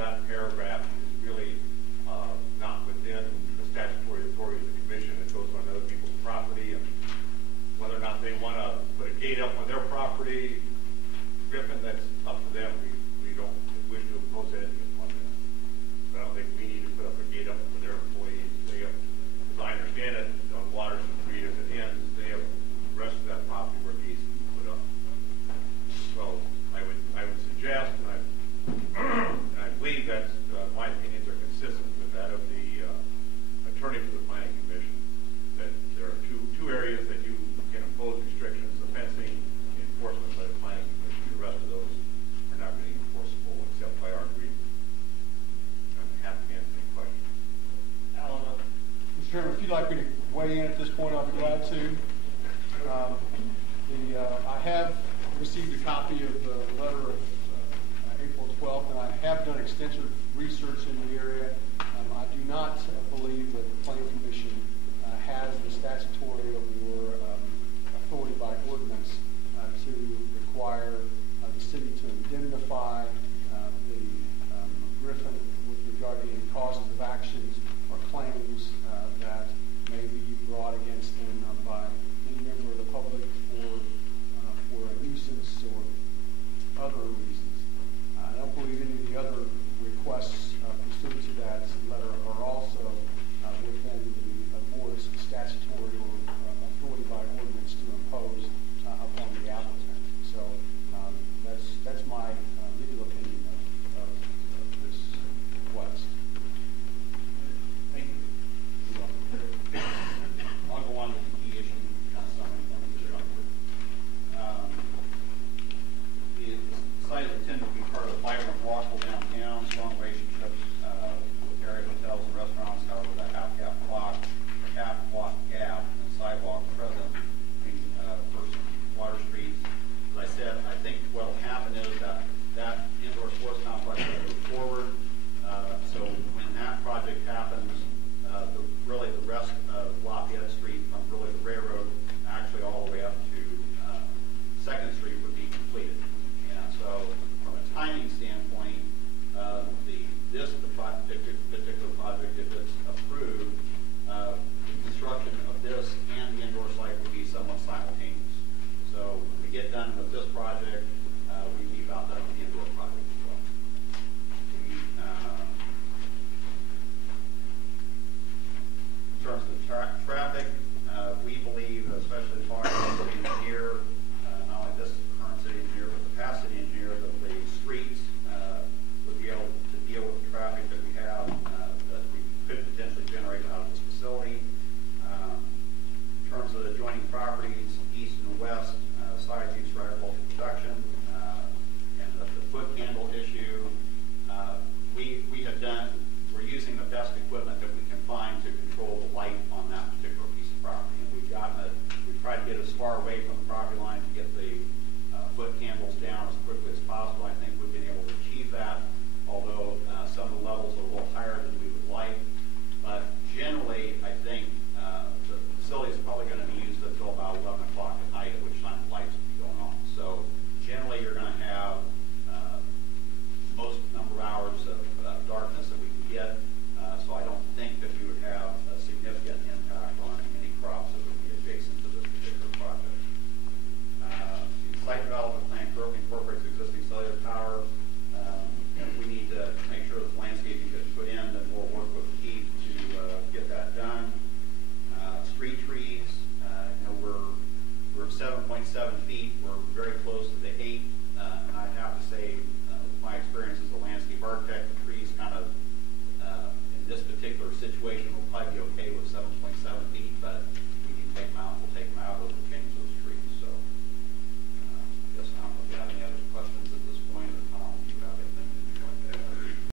that paragraph is really not within the statutory authority of the commission. It goes on other people's property, and whether or not they want to put a gate up on their property, Griffin, that's up to them. We don't wish to impose anything upon them. But I don't think we need to put up a gate up for their employees. They have, as I understand it, on Waters Street as it ends, they have the rest of that property where gates can be put up. So I would suggest, and I believe that my opinions are consistent with that of the attorney for the planning commission, that there are two areas that you can impose restrictions: the fencing, the enforcement by the planning commission. The rest of those are not really enforceable except by our agreement. I'm happy to answer any questions. Alan, Mr. Chairman, if you'd like me to weigh in at this point, I'll be glad to. I have received a copy of the letter of April 12th, and I have done extensive research in the area. I do not believe that the Planning Commission has the statutory or authority by ordinance to require the city to indemnify